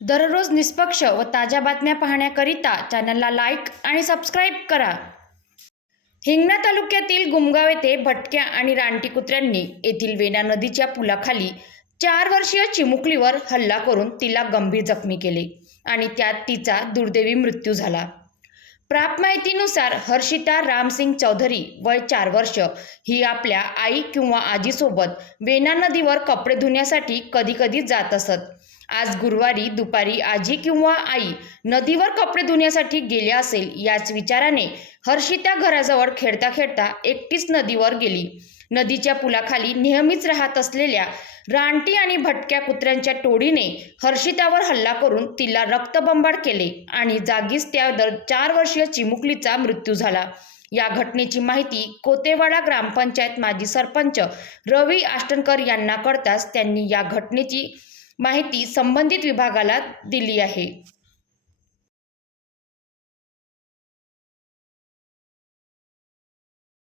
दररोज निष्पक्ष व ताज्या बातम्या पाहण्याकरिता चॅनलला लाईक आणि सबस्क्राईब करा. हिंगणा तालुक्यातील गुमगाव येथे भटक्या आणि रानटी कुत्र्यांनी येथील वेणा नदीच्या पुलाखाली चार वर्षीय चिमुकलीवर हल्ला करून तिला गंभीर जखमी केले आणि त्यात तिचा दुर्दैवी मृत्यू झाला. प्राप्त माहितीनुसार हर्षिता रामसिंग चौधरी वय चार वर्ष ही आपल्या आई किंवा आजीसोबत वेणा नदीवर कपडे धुण्यासाठी कधीकधी जात असत. आज गुरुवारी दुपारी आजी किंवा आई नदीवर कपडे धुण्यासाठी गेल्या असेल याच विचाराने हर्षिता घराजवळ खेळता खेळता एकटीच नदीवर गेली. नदीच्या पुलाखाली नेहमीच राहत असलेल्या रानटी आणि भटक्या कुत्र्यांच्या टोळीने हर्षितावर हल्ला करून तिला रक्तबंबाळ केले आणि जागीच त्या दर चार वर्षीय चिमुकलीचा मृत्यू झाला. या घटनेची माहिती कोतेवाडा ग्रामपंचायत माजी सरपंच रवी आष्टनकर यांना कळताच त्यांनी या घटनेची माहिती संबंधित विभागाला दिली आहे.